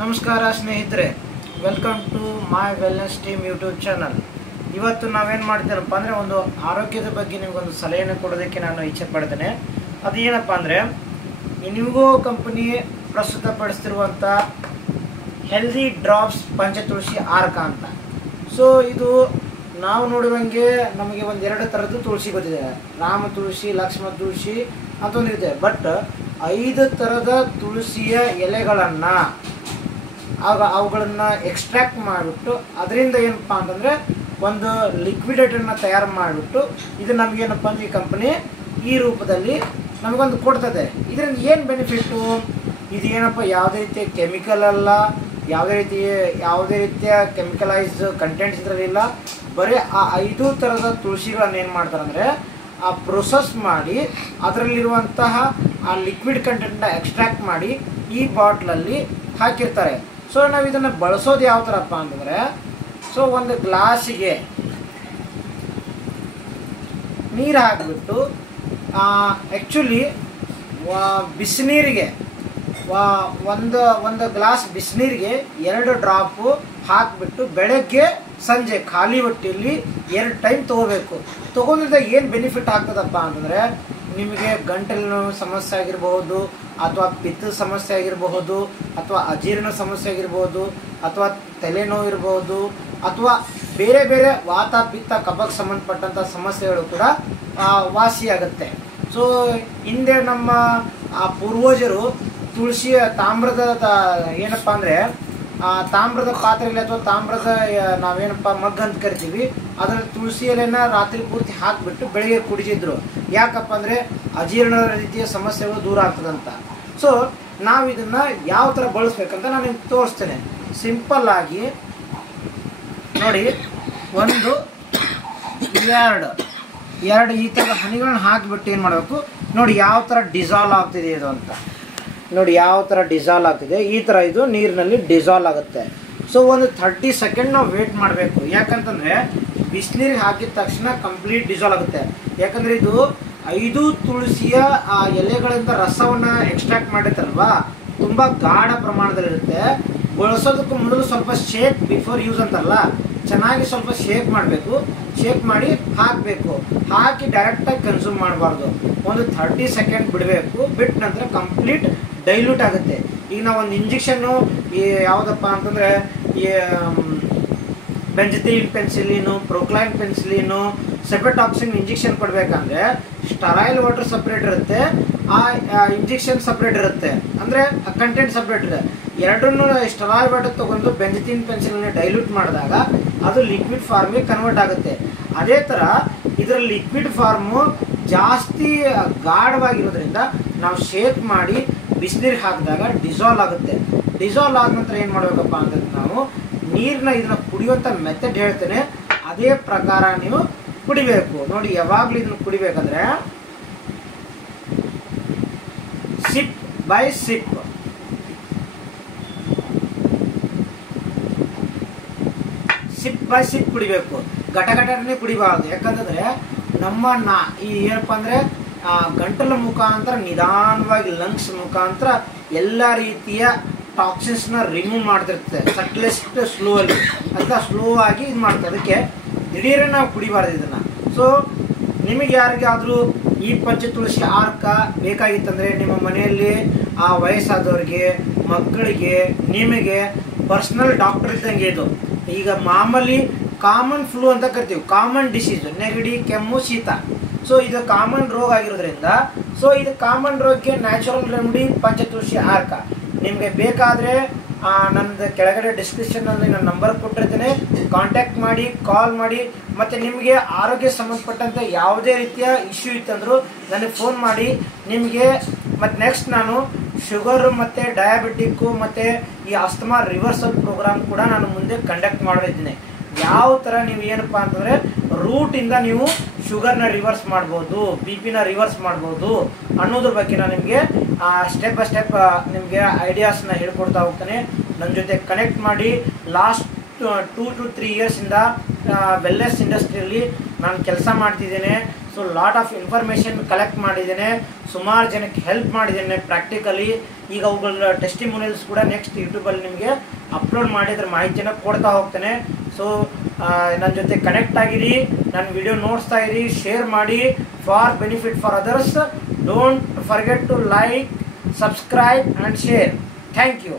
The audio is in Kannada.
ನಮಸ್ಕಾರ ಸ್ನೇಹಿತರೆ, welcome to my wellness team YouTube channel. ಇವತ್ತು ನಾವೇನು ಮಾಡ್ತೀನಪ್ಪ ಅಂದರೆ ಒಂದು ಆರೋಗ್ಯದ ಬಗ್ಗೆ ನಿಮಗೊಂದು ಸಲಹೆಯನ್ನು ಕೊಡೋದಕ್ಕೆ ನಾನು ಇಚ್ಛೆ ಪಡ್ತೇನೆ. ಅದು ಏನಪ್ಪ ಅಂದರೆ, ನಿಮಗೂ ಕಂಪನಿ ಪ್ರಸ್ತುತಪಡಿಸ್ತಿರುವಂಥ ಹೆಲ್ದಿ ಡ್ರಾಪ್ಸ್ ಪಂಚತುಳಸಿ ಆರ್ಕ ಅಂತ. ಸೊ ಇದು ನಾವು ನೋಡುವಂಗೆ ನಮಗೆ ಒಂದೆರಡು ಥರದ್ದು ತುಳಸಿ ಗೊತ್ತಿದೆ. ರಾಮ ತುಳಸಿ, ಲಕ್ಷ್ಮಣ ತುಳಸಿ ಅಂತ ಒಂದಿದೆ. ಬಟ್ 5 ಥರದ ತುಳಸಿಯ ಎಲೆಗಳನ್ನು ಅವುಗಳನ್ನು ಎಕ್ಸ್ಟ್ರಾಕ್ಟ್ ಮಾಡಿಬಿಟ್ಟು ಅದರಿಂದ ಏನಪ್ಪ ಅಂತಂದರೆ ಒಂದು ಲಿಕ್ವಿಡೇಟನ್ನು ತಯಾರು ಮಾಡಿಬಿಟ್ಟು ಇದು ನಮಗೇನಪ್ಪ ಅಂದರೆ ಈ ಕಂಪನಿ ಈ ರೂಪದಲ್ಲಿ ನಮಗೊಂದು ಕೊಡ್ತದೆ. ಇದರಿಂದ ಏನು ಬೆನಿಫಿಟ್ಟು? ಇದು ಏನಪ್ಪ, ಯಾವುದೇ ರೀತಿಯ ಕೆಮಿಕಲ್ ಅಲ್ಲ, ಯಾವುದೇ ರೀತಿಯ ಕೆಮಿಕಲೈಸ್ ಕಂಟೆಂಟ್ಸ್ ಇದರಲ್ಲಿಲ್ಲ. ಬರೀ ಆ 5 ಥರದ ತುಳಸಿಗಳನ್ನು ಏನು ಮಾಡ್ತಾರೆ ಅಂದರೆ ಆ ಪ್ರೊಸೆಸ್ ಮಾಡಿ ಅದರಲ್ಲಿರುವಂತಹ ಆ ಲಿಕ್ವಿಡ್ ಕಂಟೆಂಟ್ನ ಎಕ್ಸ್ಟ್ರಾಕ್ಟ್ ಮಾಡಿ ಈ ಬಾಟ್ಲಲ್ಲಿ ಹಾಕಿರ್ತಾರೆ. ಸೊ ನಾವು ಇದನ್ನು ಬಳಸೋದು ಯಾವ ಥರಪ್ಪ ಅಂತಂದರೆ, ಸೊ ಒಂದು ಗ್ಲಾಸಿಗೆ ನೀರು ಹಾಕಿಬಿಟ್ಟು ಆ್ಯಕ್ಚುಲಿ ಬಿಸಿನೀರಿಗೆ ಒಂದು ಗ್ಲಾಸ್ ಬಿಸಿನೀರಿಗೆ 2 ಡ್ರಾಪು ಹಾಕಿಬಿಟ್ಟು ಬೆಳಗ್ಗೆ ಸಂಜೆ ಖಾಲಿ ಹೊಟ್ಟೆಯಲ್ಲಿ 2 ಟೈಮ್ ತೊಗೋಬೇಕು. ತೊಗೊಂಡ್ರಿಂದ ಏನು ಬೆನಿಫಿಟ್ ಆಗ್ತದಪ್ಪ ಅಂತಂದರೆ, ನಿಮಗೆ ಗಂಟಲಿನ ಸಮಸ್ಯೆ ಆಗಿರಬಹುದು, ಅಥವಾ ಪಿತ್ತದ ಸಮಸ್ಯೆ ಆಗಿರಬಹುದು, ಅಥವಾ ಅಜೀರ್ಣ ಸಮಸ್ಯೆ ಆಗಿರ್ಬೋದು, ಅಥವಾ ತಲೆನೋವು ಇರಬಹುದು, ಅಥವಾ ಬೇರೆ ಬೇರೆ ವಾತ ಪಿತ್ತ ಕಫಕ್ಕೆ ಸಂಬಂಧಪಟ್ಟಂಥ ಸಮಸ್ಯೆಗಳು ಕೂಡ ವಾಸಿಯಾಗುತ್ತೆ. ಸೊ ಹಿಂದೆ ನಮ್ಮ ಪೂರ್ವಜರು ತುಳಸಿಯ ತಾಮ್ರದ ಏನಪ್ಪ ಅಂದರೆ ತಾಮ್ರದ ಪಾತ್ರೆಯಲ್ಲಿ ಅಥವಾ ತಾಮ್ರದ ನಾವೇನಪ್ಪ ಮಗ್ ಅಂತ ಕರಿತೀವಿ, ಅದರಲ್ಲಿ ತುಳಸಿ ಎಲೆನ ರಾತ್ರಿ ಪೂರ್ತಿ ಹಾಕಿಬಿಟ್ಟು ಬೆಳಗ್ಗೆ ಕುಡಿಸಿದ್ರು. ಯಾಕಪ್ಪ ಅಂದರೆ ಅಜೀರ್ಣ ರೀತಿಯ ಸಮಸ್ಯೆಗಳು ದೂರ ಆಗ್ತದಂತ. ಸೊ ನಾವು ಇದನ್ನು ಯಾವ ಥರ ಬಳಸ್ಬೇಕಂತ ನಾನು ನಿಮ್ಗೆ ತೋರಿಸ್ತೇನೆ. ಸಿಂಪಲ್ ಆಗಿ ನೋಡಿ, 1 2 ಈ ಥರದ ಹನಿಗಳನ್ನ ಹಾಕಿಬಿಟ್ಟು ಏನು ಮಾಡಬೇಕು ನೋಡಿ, ಯಾವ ಥರ ಡಿಸಾಲ್ವ್ ಆಗ್ತಿದೆ ಇದು ಅಂತ ನೋಡಿ. ಯಾವ ಥರ ಡಿಸಾಲ್ವ್ ಆಗ್ತಿದೆ, ಈ ಥರ ಇದು ನೀರಿನಲ್ಲಿ ಡಿಸಾಲ್ವ್ ಆಗುತ್ತೆ. ಸೊ ಒಂದು 30 ಸೆಕೆಂಡ್ ನಾವು ವೇಟ್ ಮಾಡಬೇಕು. ಯಾಕಂತಂದರೆ ಬಿಸಿನೀರಿಗೆ ಹಾಕಿದ ತಕ್ಷಣ ಕಂಪ್ಲೀಟ್ ಡಿಸಾಲ್ವ್ ಆಗುತ್ತೆ. ಯಾಕಂದರೆ ಇದು 5 ತುಳಸಿಯ ಆ ಎಲೆಗಳಿಂದ ರಸವನ್ನು ಎಕ್ಸ್ಟ್ರಾಕ್ಟ್ ಮಾಡಿರ್ತಾರಲ್ವಾ, ತುಂಬ ಗಾಢ ಪ್ರಮಾಣದಲ್ಲಿರುತ್ತೆ. ಬಳಸೋದಕ್ಕೂ ಮೊದಲು ಸ್ವಲ್ಪ ಶೇಕ್ ಬಿಫೋರ್ ಯೂಸ್ ಅಂತಲ್ಲ, ಚೆನ್ನಾಗಿ ಸ್ವಲ್ಪ ಶೇಕ್ ಮಾಡಬೇಕು. ಶೇಕ್ ಮಾಡಿ ಹಾಕಬೇಕು. ಹಾಕಿ ಡೈರೆಕ್ಟಾಗಿ ಕನ್ಸ್ಯೂಮ್ ಮಾಡಬಾರ್ದು. ಒಂದು 30 ಸೆಕೆಂಡ್ ಬಿಡಬೇಕು. ಬಿಟ್ಟ ನಂತರ ಕಂಪ್ಲೀಟ್ ಡೈಲ್ಯೂಟ್ ಆಗುತ್ತೆ. ಈಗ ನಾವು ಒಂದು ಇಂಜೆಕ್ಷನ್ನು ಯಾವುದಪ್ಪ ಅಂತಂದರೆ ಬೆಂಜಥಿಲಿನ್ ಪೆನ್ಸಿಲಿನು, ಪ್ರೊಕ್ಲೈನ್ ಪೆನ್ಸಿಲಿನು, ಸೆಪೆಟಾಕ್ಸಿನ್ ಇಂಜೆಕ್ಷನ್ ಕೊಡಬೇಕಂದ್ರೆ ಸ್ಟರೈಲ್ ವಾಟರ್ ಸಪ್ರೇಟ್ ಇರುತ್ತೆ, ಆ ಇಂಜೆಕ್ಷನ್ ಸಪ್ರೇಟ್ ಇರುತ್ತೆ, ಅಂದರೆ ಕಂಟೆಂಟ್ ಸಪ್ರೇಟ್ ಇದೆ. ಎರಡನ್ನೂ ಸ್ಟರೈಲ್ ವಾಟರ್ ತೊಗೊಂಡು ಬೆಂಜಥಿಲಿನ್ ಪೆನ್ಸಿಲಿನ ಡೈಲ್ಯೂಟ್ ಮಾಡಿದಾಗ ಅದು ಲಿಕ್ವಿಡ್ ಫಾರ್ಮಿಗೆ ಕನ್ವರ್ಟ್ ಆಗುತ್ತೆ. ಅದೇ ಥರ ಇದರ ಲಿಕ್ವಿಡ್ ಫಾರ್ಮು ಜಾಸ್ತಿ ಗಾಢವಾಗಿರೋದ್ರಿಂದ ನಾವು ಶೇಕ್ ಮಾಡಿ ಬಿಸಿನೀರಿಗೆ ಹಾಕಿದಾಗ ಡಿಸಾಲ್ವ್ ಆಗುತ್ತೆ. ಡಿಸಾಲ್ವ್ ಆದ ನಂತರ ಏನು ಮಾಡಬೇಕಪ್ಪ ಅಂತಂದ್ರೆ, ನಾವು ನೀರನ್ನ ಇದನ್ನು ಕುಡಿಯುವಂಥ ಮೆಥಡ್ ಹೇಳ್ತೇನೆ, ಅದೇ ಪ್ರಕಾರ ನೀವು ಕುಡಿಬೇಕು. ನೋಡಿ, ಯಾವಾಗಲೂ ಇದನ್ನು ಕುಡಿಬೇಕಂದ್ರೆ sip by sip, sip by sip ಕುಡಿಬೇಕು. ಘಟಘಟನೆ ಕುಡಿಬಾರ್ದು. ಯಾಕಂತಂದರೆ ಈ ಏನಪ್ಪ ಅಂದರೆ ಗಂಟಲ ಮುಖಾಂತರ ನಿಧಾನವಾಗಿ ಲಂಗ್ಸ್ ಮುಖಾಂತರ ಎಲ್ಲ ರೀತಿಯ ಟಾಕ್ಸಿನ್ಸ್ನ ರಿಮೂವ್ ಮಾಡ್ತಿರ್ತದೆ. ಸಟ್ಲೆಸ್ಟ್ ಸ್ಲೋಲಿ ಅಂತ ಸ್ಲೋ ಆಗಿ ಇದು ಮಾಡ್ತದೆ. ಅದಕ್ಕೆ ದಿಢೀರೇ ನಾವು ಕುಡಿಬಾರ್ದು ಇದನ್ನು. ಸೊ ನಿಮಗೆ ಯಾರಿಗಾದರೂ ಈ ಪಂಚತುಳಸಿ ಆರ್ಕ ಬೇಕಾಗಿತ್ತಂದರೆ ನಿಮ್ಮ ಮನೆಯಲ್ಲಿ ವಯಸ್ಸಾದವ್ರಿಗೆ, ಮಕ್ಕಳಿಗೆ, ನಿಮಗೆ ಪರ್ಸ್ನಲ್ ಡಾಕ್ಟರ್ ಇದ್ದಂಗೆ ಇದು. ಈಗ ಮಾಮೂಲಿ ಕಾಮನ್ ಫ್ಲೂ ಅಂತ ಕರಿತೀವಿ, ಕಾಮನ್ ಡಿಸೀಸ್, ನೆಗಡಿ, ಕೆಮ್ಮು, ಶೀತ. ಸೊ ಇದು ಕಾಮನ್ ರೋಗ ಆಗಿರೋದ್ರಿಂದ, ಸೊ ಇದು ಕಾಮನ್ ರೋಗಕ್ಕೆ ನ್ಯಾಚುರಲ್ ರೆಮಿಡಿ ಪಂಚತುಳಸಿ ಆರ್ಕ. ನಿಮಗೆ ಬೇಕಾದರೆ ನನ್ನದು ಕೆಳಗಡೆ ಡಿಸ್ಕ್ರಿಪ್ಷನ್ನಲ್ಲಿ ನನ್ನ ನಂಬರ್ ಕೊಟ್ಟಿರ್ತೇನೆ, ಕಾಂಟ್ಯಾಕ್ಟ್ ಮಾಡಿ, ಕಾಲ್ ಮಾಡಿ. ಮತ್ತು ನಿಮಗೆ ಆರೋಗ್ಯ ಸಂಬಂಧಪಟ್ಟಂತೆ ಯಾವುದೇ ರೀತಿಯ ಇಶ್ಯೂ ಇತ್ತಂದರೂ ನನಗೆ ಫೋನ್ ಮಾಡಿ. ನಿಮಗೆ ಮತ್ತು ನೆಕ್ಸ್ಟ್ ನಾನು ಶುಗರು ಮತ್ತು ಡಯಾಬಿಟಿಕ್ಕು ಮತ್ತು ಈ ಅಸ್ತಮಾ ರಿವರ್ಸಲ್ ಪ್ರೋಗ್ರಾಮ್ ಕೂಡ ನಾನು ಮುಂದೆ ಕಂಡಕ್ಟ್ ಮಾಡಿದ್ದೀನಿ. ಯಾವ ಥರ ನೀವು ಏನಪ್ಪ ಅಂತಂದರೆ ರೂಟಿಂದ ನೀವು ಶುಗರ್ನ ರಿವರ್ಸ್ ಮಾಡ್ಬೋದು, BP ನ ರಿವರ್ಸ್ ಮಾಡ್ಬೋದು ಅನ್ನೋದ್ರ ಬಗ್ಗೆ ನಾನು ನಿಮಗೆ ಸ್ಟೆಪ್ ಬೈ ಸ್ಟೆಪ್ ನಿಮಗೆ ಐಡಿಯಾಸ್ನ ಹೇಳ್ಕೊಡ್ತಾ ಹೋಗ್ತೇನೆ. ನನ್ನ ಜೊತೆ ಕನೆಕ್ಟ್ ಮಾಡಿ. ಲಾಸ್ಟ್ 2 to 3 ಇಯರ್ಸಿಂದ ವೆಲ್ನೆಸ್ ಇಂಡಸ್ಟ್ರಿಯಲ್ಲಿ ನಾನು ಕೆಲಸ ಮಾಡ್ತಿದ್ದೇನೆ. So lot of information collect ಮಾಡಿದ್ದೇನೆ, ಸುಮಾರು ಜನಕ್ಕೆ ಹೆಲ್ಪ್ ಮಾಡಿದ್ದೇನೆ ಪ್ರಾಕ್ಟಿಕಲಿ. ಈಗ ಅವುಗಳ ಟೆಸ್ಟಿಮೋನಿಯಲ್ಸ್ ಕೂಡ ನೆಕ್ಸ್ಟ್ ಯೂಟ್ಯೂಬಲ್ಲಿ ನಿಮಗೆ ಅಪ್ಲೋಡ್ ಮಾಡಿ ಅದರ ಮಾಹಿತಿಯನ್ನು ಕೊಡ್ತಾ ಹೋಗ್ತೇನೆ. ಸೊ ನನ್ನ ಜೊತೆ ಕನೆಕ್ಟ್ ಆಗಿರಿ, ನನ್ನ ವಿಡಿಯೋ ನೋಡ್ತಾ ಇರಿ, ಶೇರ್ ಮಾಡಿ for benefit for others. Don't forget to like, subscribe and share. Thank you.